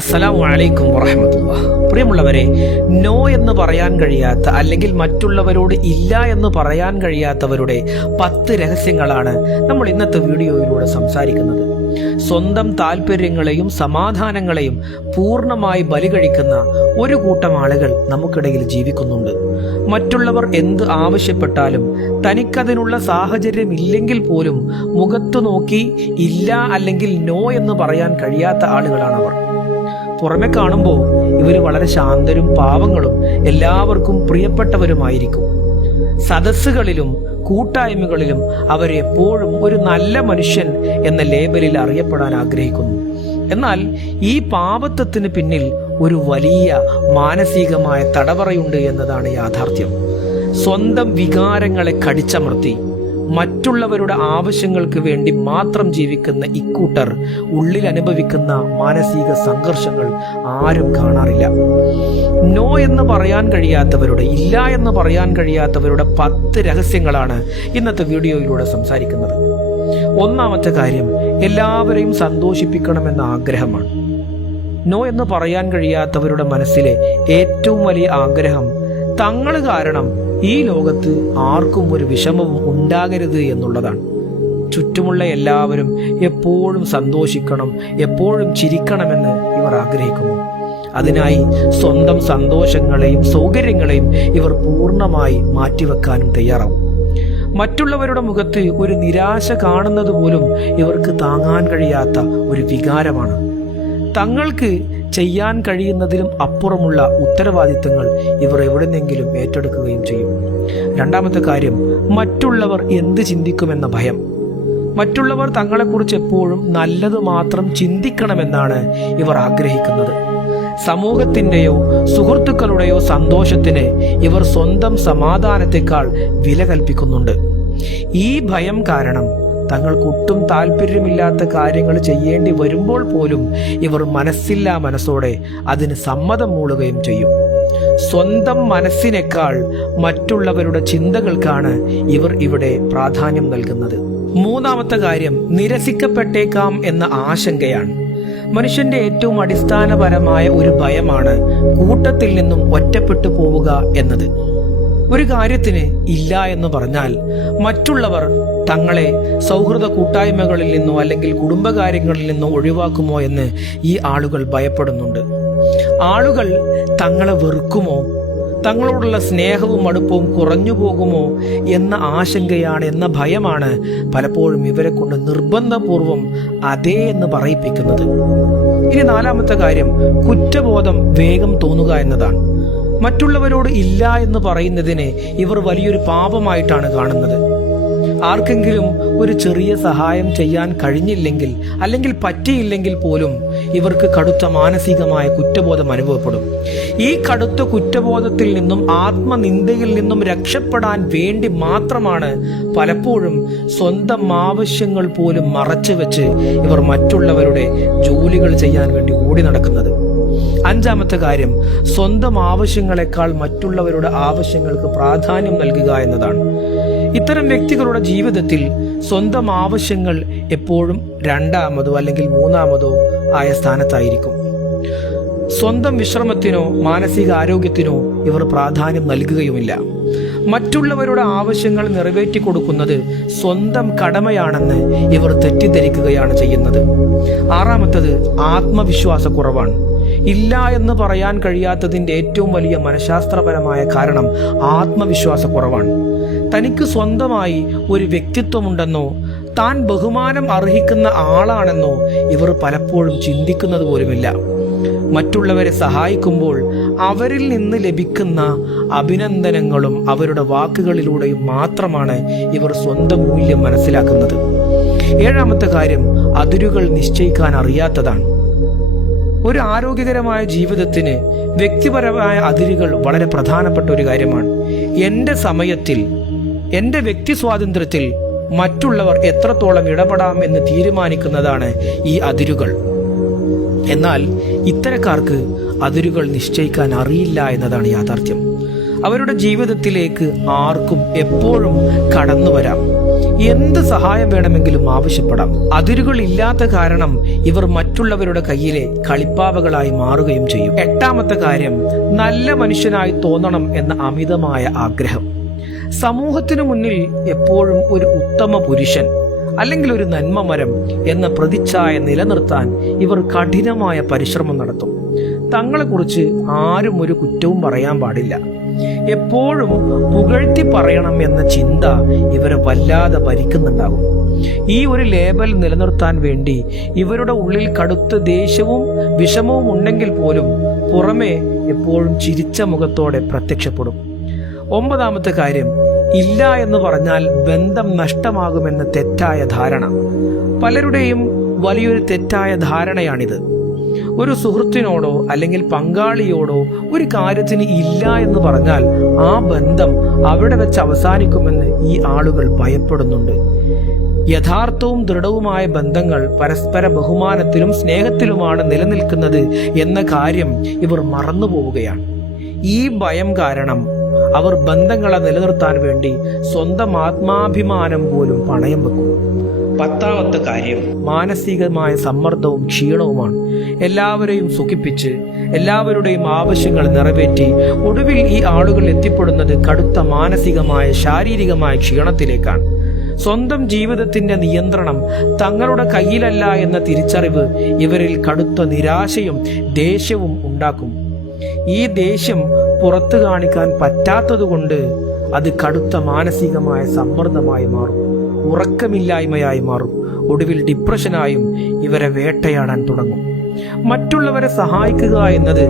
അസ്സലാമു അലൈക്കും വറഹ്മത്തുള്ളാഹി. പ്രിയമുള്ളവരെ, നോ എന്ന് പറയാൻ കഴിയാത്ത അല്ലെങ്കിൽ മറ്റുള്ളവരോട് ഇല്ല എന്ന് പറയാൻ കഴിയാത്തവരുടെ 10 രഹസ്യങ്ങളാണ് നമ്മൾ ഇന്നത്തെ വീഡിയോയിലൂടെ സംസാരിക്കുന്നത്. സ്വന്തം താല്പര്യങ്ങളെയും സമാധാനങ്ങളെയും പൂർണ്ണമായി ബലികഴിക്കുന്ന ഒരു കൂട്ടം ആളുകൾ നമുക്കിടയിൽ ജീവിക്കുന്നുണ്ട്. മറ്റുള്ളവർ എന്ത് ആവശ്യപ്പെട്ടാലും തനിക്കതിനുള്ള സാഹചര്യം ഇല്ലെങ്കിൽ പോലും മുഖത്തു നോക്കി ഇല്ല അല്ലെങ്കിൽ നോ എന്ന് പറയാൻ കഴിയാത്ത ആളുകളാണവർ. പുറമെ കാണുമ്പോൾ ഇവർ വളരെ ശാന്തരും പാവങ്ങളും എല്ലാവർക്കും പ്രിയപ്പെട്ടവരുമായിരിക്കും. സദസ്സുകളിലും കൂട്ടായ്മകളിലും അവരെപ്പോഴും ഒരു നല്ല മനുഷ്യൻ എന്ന ലേബലിൽ അറിയപ്പെടാൻ ആഗ്രഹിക്കുന്നു. എന്നാൽ ഈ പാപത്വത്തിന് പിന്നിൽ ഒരു വലിയ മാനസികമായ തടവറയുണ്ട് എന്നതാണ് യാഥാർത്ഥ്യം. സ്വന്തം വികാരങ്ങളെ കടിച്ചമർത്തി മറ്റുള്ളവരുടെ ആവശ്യങ്ങൾക്ക് വേണ്ടി മാത്രം ജീവിക്കുന്ന ഇക്കൂട്ടർ ഉള്ളിൽ അനുഭവിക്കുന്ന മാനസിക സംഘർഷങ്ങൾ ആരും കാണാറില്ല. നോ എന്ന് പറയാൻ കഴിയാത്തവരുടെ, ഇല്ല എന്ന് പറയാൻ കഴിയാത്തവരുടെ 10 രഹസ്യങ്ങളാണ് ഇന്നത്തെ വീഡിയോയിലൂടെ സംസാരിക്കുന്നത്. ഒന്നാമത്തെ കാര്യം, എല്ലാവരെയും സന്തോഷിപ്പിക്കണമെന്ന ആഗ്രഹമാണ്. നോ എന്ന് പറയാൻ കഴിയാത്തവരുടെ മനസ്സിലെ ഏറ്റവും വലിയ ആഗ്രഹം തങ്ങൾ കാരണം ഈ ലോകത്ത് ആർക്കും ഒരു വിഷമവും ഉണ്ടാകരുത് എന്നുള്ളതാണ്. ചുറ്റുമുള്ള എല്ലാവരും എപ്പോഴും സന്തോഷിക്കണം, എപ്പോഴും ചിരിക്കണമെന്ന് ഇവർ ആഗ്രഹിക്കുന്നു. അതിനായി സ്വന്തം സന്തോഷങ്ങളെയും സൗകര്യങ്ങളെയും ഇവർ പൂർണ്ണമായി മാറ്റിവെക്കാനും തയ്യാറാവും. മറ്റുള്ളവരുടെ മുഖത്ത് ഒരു നിരാശ കാണുന്നത് പോലും ഇവർക്ക് താങ്ങാൻ കഴിയാത്ത ഒരു വികാരമാണ്. തങ്ങൾക്ക് ചെയ്യാൻ കഴിയുന്നതിലും അപ്പുറമുള്ള ഉത്തരവാദിത്തങ്ങൾ ഇവർ എവിടെന്നെങ്കിലും ഏറ്റെടുക്കുകയും ചെയ്യും. രണ്ടാമത്തെ കാര്യം, മറ്റുള്ളവർ എന്ത് ചിന്തിക്കുമെന്ന ഭയം. മറ്റുള്ളവർ തങ്ങളെക്കുറിച്ച് എപ്പോഴും നല്ലത് മാത്രം ചിന്തിക്കണമെന്നാണ് ഇവർ ആഗ്രഹിക്കുന്നത്. സമൂഹത്തിൻ്റെയോ സുഹൃത്തുക്കളുടെയോ സന്തോഷത്തിന് ഇവർ സ്വന്തം സമാധാനത്തെക്കാൾ വില കൽപ്പിക്കുന്നുണ്ട്. ഈ ഭയം കാരണം തങ്ങൾക്കൊട്ടും താല്പര്യമില്ലാത്ത കാര്യങ്ങൾ ചെയ്യേണ്ടി വരുമ്പോൾ പോലും ഇവർ മനസ്സില്ലാ മനസ്സോടെ അതിന് സമ്മതം മൂളുകയും ചെയ്യും. സ്വന്തം മനസ്സിനേക്കാൾ മറ്റുള്ളവരുടെ ചിന്തകൾക്കാണ് ഇവർ ഇവിടെ പ്രാധാന്യം നൽകുന്നത്. മൂന്നാമത്തെ കാര്യം, നിരസിക്കപ്പെട്ടേക്കാം എന്ന ആശങ്കയാണ്. മനുഷ്യന്റെ ഏറ്റവും അടിസ്ഥാനപരമായ ഒരു ഭയമാണ് കൂട്ടത്തിൽ നിന്നും ഒറ്റപ്പെട്ടു പോവുക എന്നത്. ഒരു കാര്യത്തിന് ഇല്ല എന്ന് പറഞ്ഞാൽ മറ്റുള്ളവർ തങ്ങളെ സൗഹൃദ കൂട്ടായ്മകളിൽ നിന്നോ അല്ലെങ്കിൽ കുടുംബകാര്യങ്ങളിൽ നിന്നോ ഒഴിവാക്കുമോ എന്ന് ഈ ആളുകൾ ഭയപ്പെടുന്നുണ്ട്. ആളുകൾ തങ്ങളെ വെറുക്കുമോ, തങ്ങളോടുള്ള സ്നേഹവും അടുപ്പവും കുറഞ്ഞു പോകുമോ എന്ന ആശങ്കയാണ്, എന്ന ഭയമാണ് പലപ്പോഴും ഇവരെ കൊണ്ട് നിർബന്ധപൂർവം അതേ എന്ന് പറയിപ്പിക്കുന്നത്. ഇനി നാലാമത്തെ കാര്യം, കുറ്റബോധം വേഗം തോന്നുക എന്നതാണ്. മറ്റുള്ളവരോട് ഇല്ല എന്ന് പറയുന്നതിനെ ഇവർ വലിയൊരു പാപമായിട്ടാണ് കാണുന്നത്. ആർക്കെങ്കിലും ഒരു ചെറിയ സഹായം ചെയ്യാൻ കഴിഞ്ഞില്ലെങ്കിൽ അല്ലെങ്കിൽ പറ്റിയില്ലെങ്കിൽ പോലും ഇവർക്ക് കടുത്ത മാനസികമായ കുറ്റബോധം അനുഭവപ്പെടും. ഈ കടുത്ത കുറ്റബോധത്തിൽ നിന്നും ആത്മനിന്ദയിൽ നിന്നും രക്ഷപ്പെടാൻ വേണ്ടി മാത്രമാണ് പലപ്പോഴും സ്വന്തം ആവശ്യങ്ങൾ പോലും മറച്ചു വെച്ച് ഇവർ മറ്റുള്ളവരുടെ ജോലികൾ ചെയ്യാൻ വേണ്ടി ഓടി നടക്കുന്നത്. അഞ്ചാമത്തെ കാര്യം, സ്വന്തം ആവശ്യങ്ങളെക്കാൾ മറ്റുള്ളവരുടെ ആവശ്യങ്ങൾക്ക് പ്രാധാന്യം നൽകുക എന്നതാണ്. ഇത്തരം വ്യക്തികളുടെ ജീവിതത്തിൽ സ്വന്തം ആവശ്യങ്ങൾ എപ്പോഴും രണ്ടാമതോ അല്ലെങ്കിൽ മൂന്നാമതോ ആയ സ്ഥാനത്തായിരിക്കും. സ്വന്തം വിശ്രമത്തിനോ മാനസിക ആരോഗ്യത്തിനോ ഇവർ പ്രാധാന്യം നൽകുകയുമില്ല. മറ്റുള്ളവരുടെ ആവശ്യങ്ങൾ നിറവേറ്റി കൊടുക്കുന്നത് സ്വന്തം കടമയാണെന്ന് ഇവർ തെറ്റിദ്ധരിക്കുകയാണ് ചെയ്യുന്നത്. ആറാമത്തത്, ആത്മവിശ്വാസക്കുറവാണ്. ഇല്ല എന്ന് പറയാൻ കഴിയാത്തതിൻ്റെ ഏറ്റവും വലിയ മനഃശാസ്ത്രപരമായ കാരണം ആത്മവിശ്വാസക്കുറവാണ്. തനിക്ക് സ്വന്തമായി ഒരു വ്യക്തിത്വമുണ്ടെന്നോ താൻ ബഹുമാനം അർഹിക്കുന്ന ആളാണെന്നോ ഇവർ പലപ്പോഴും ചിന്തിക്കുന്നത് പോലുമില്ല. മറ്റുള്ളവരെ സഹായിക്കുമ്പോൾ അവരിൽ നിന്ന് ലഭിക്കുന്ന അഭിനന്ദനങ്ങളും അവരുടെ വാക്കുകളിലൂടെയും മാത്രമാണ് ഇവർ സ്വന്തം മൂല്യം മനസ്സിലാക്കുന്നത്. ഏഴാമത്തെ കാര്യം, അതിരുകൾ നിശ്ചയിക്കാൻ അറിയാത്തതാണ്. ഒരു ആരോഗ്യകരമായ ജീവിതത്തിന് വ്യക്തിപരമായ അതിരുകൾ വളരെ പ്രധാനപ്പെട്ട ഒരു കാര്യമാണ്. എൻ്റെ സമയത്തിൽ, എൻ്റെ വ്യക്തി സ്വാതന്ത്ര്യത്തിൽ മറ്റുള്ളവർ എത്രത്തോളം ഇടപെടാം എന്ന് തീരുമാനിക്കുന്നതാണ് ഈ അതിരുകൾ. എന്നാൽ ഇത്തരക്കാർക്ക് അതിരുകൾ നിശ്ചയിക്കാൻ അറിയില്ല എന്നതാണ് യാഥാർത്ഥ്യം. അവരുടെ ജീവിതത്തിലേക്ക് ആർക്കും എപ്പോഴും കടന്നു വരാം. എന്ത് സഹായം വേണമെങ്കിലും ആവശ്യപ്പെടാം. അതിരുകൾ ഇല്ലാത്ത കാരണം ഇവർ മറ്റുള്ളവരുടെ കയ്യിലെ കളിപ്പാവകളായി മാറുകയും ചെയ്യും. 8ാമത്തെ കാര്യം, നല്ല മനുഷ്യനായി തോന്നണം എന്ന അമിതമായ ആഗ്രഹം. സമൂഹത്തിനു മുന്നിൽ എപ്പോഴും ഒരു ഉത്തമ പുരുഷൻ അല്ലെങ്കിൽ ഒരു നന്മ മരം എന്ന പ്രതിച്ഛായ നിലനിർത്താൻ ഇവർ കഠിനമായ പരിശ്രമം നടത്തും. തങ്ങളെക്കുറിച്ച് ആരും ഒരു കുറ്റവും പറയാൻ പാടില്ല. എപ്പോഴും പുകഴ്ത്തി പറയണം എന്ന ചിന്ത ഇവരെ വല്ലാതെ ഭരിക്കുന്നുണ്ടാകും. ഈ ഒരു ലേബൽ നിലനിർത്താൻ വേണ്ടി ഇവരുടെ ഉള്ളിൽ കടുത്ത ദേഷ്യവും വിഷമവും ഉണ്ടെങ്കിൽ പോലും പുറമെ എപ്പോഴും ചിരിച്ച മുഖത്തോടെ പ്രത്യക്ഷപ്പെടും. 9ാമത്തെ കാര്യം, ഇല്ല എന്ന് പറഞ്ഞാൽ ബന്ധം നഷ്ടമാകുമെന്ന തെറ്റായ ധാരണ. പലരുടെയും വലിയൊരു തെറ്റായ ധാരണയാണിത്. ഒരു സുഹൃത്തിനോടോ അല്ലെങ്കിൽ പങ്കാളിയോടോ ഒരു കാര്യത്തിന് ഇല്ല എന്ന് പറഞ്ഞാൽ ആ ബന്ധം അവിടെ വെച്ച് അവസാനിക്കുമെന്ന് ഈ ആളുകൾ ഭയപ്പെടുന്നുണ്ട്. യഥാർത്ഥവും ദൃഢവുമായ ബന്ധങ്ങൾ പരസ്പര ബഹുമാനത്തിലും സ്നേഹത്തിലുമാണ് നിലനിൽക്കുന്നത് എന്ന കാര്യം ഇവർ മറന്നുപോവുകയാണ്. ഈ ഭയം കാരണം അവർ ബന്ധങ്ങളെ നിലനിർത്താൻ വേണ്ടി സ്വന്തം ആത്മാഭിമാനം പോലും പണയം വെക്കും. 10ാമത്തെ കാര്യം, മാനസികമായ സമ്മർദ്ദവും ക്ഷീണവുമാണ്. എല്ലാവരെയും സുഖിപ്പിച്ച് എല്ലാവരുടെയും ആവശ്യങ്ങൾ നിറവേറ്റി ഒടുവിൽ ഈ ആളുകൾ എത്തിപ്പെടുന്നത് കടുത്ത മാനസികമായ ശാരീരികമായ ക്ഷീണത്തിലേക്കാണ്. സ്വന്തം ജീവിതത്തിന്റെ നിയന്ത്രണം തങ്ങളുടെ കയ്യിലല്ല എന്ന തിരിച്ചറിവ് ഇവരിൽ കടുത്ത നിരാശയും ദേഷ്യവും ഉണ്ടാക്കും. ഈ ദേഷ്യം പുറത്തു കാണിക്കാൻ പറ്റാത്തതുകൊണ്ട് അത് കടുത്ത മാനസികമായ സമ്മർദ്ദമായി മാറും, ഉറക്കമില്ലായ്മയായി മാറും. ഒടുവിൽ ഡിപ്രഷനായും ഇവരെ വേട്ടയാടാൻ തുടങ്ങും. മറ്റുള്ളവരെ സഹായിക്കുക എന്നത്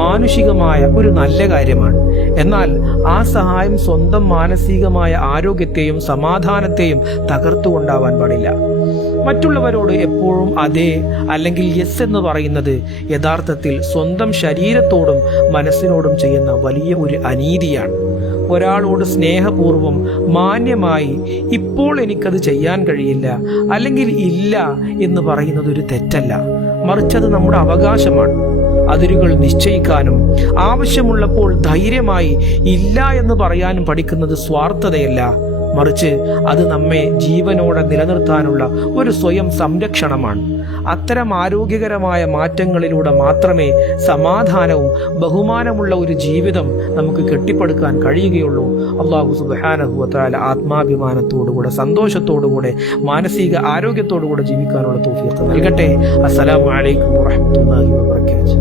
മാനുഷികമായ ഒരു നല്ല കാര്യമാണ്. എന്നാൽ ആ സഹായം സ്വന്തം മാനസികമായ ആരോഗ്യത്തെയും സമാധാനത്തെയും തകർത്തുകൊണ്ടാവാൻ പാടില്ല. മറ്റുള്ളവരോട് എപ്പോഴും അതെ അല്ലെങ്കിൽ യെസ് എന്ന് പറയുന്നത് യഥാർത്ഥത്തിൽ സ്വന്തം ശരീരത്തോടും മനസ്സിനോടും ചെയ്യുന്ന വലിയ ഒരു അനീതിയാണ്. ഒരാളോട് സ്നേഹപൂർവ്വം മാന്യമായി ഇപ്പോൾ എനിക്കത് ചെയ്യാൻ കഴിയില്ല അല്ലെങ്കിൽ ഇല്ല എന്ന് പറയുന്നത് ഒരു തെറ്റല്ല, മറിച്ചത് നമ്മുടെ അവകാശമാണ്. അതിരുകൾ നിശ്ചയിക്കാനും ആവശ്യമുള്ളപ്പോൾ ധൈര്യമായി ഇല്ല എന്ന് പറയാനും പഠിക്കുന്നത് സ്വാർത്ഥതയല്ല, മറിച്ച് അത് നമ്മെ ജീവനോടെ നിലനിർത്താനുള്ള ഒരു സ്വയം സംരക്ഷണമാണ്. അത്തരം ആരോഗ്യകരമായ മാറ്റങ്ങളിലൂടെ മാത്രമേ സമാധാനവും ബഹുമാനമുള്ള ഒരു ജീവിതം നമുക്ക് കെട്ടിപ്പടുക്കാൻ കഴിയുകയുള്ളൂ. അല്ലാഹു സുബ്ഹാനഹു വ തആല ആത്മാഭിമാനത്തോടുകൂടെ സന്തോഷത്തോടുകൂടെ മാനസിക ആരോഗ്യത്തോടുകൂടെ ജീവിക്കാനുള്ള തൗഫീഖ് നൽകട്ടെ. അസ്സലാമു അലൈക്കും വറഹ്മത്തുള്ളാഹി വബറകാതുഹു.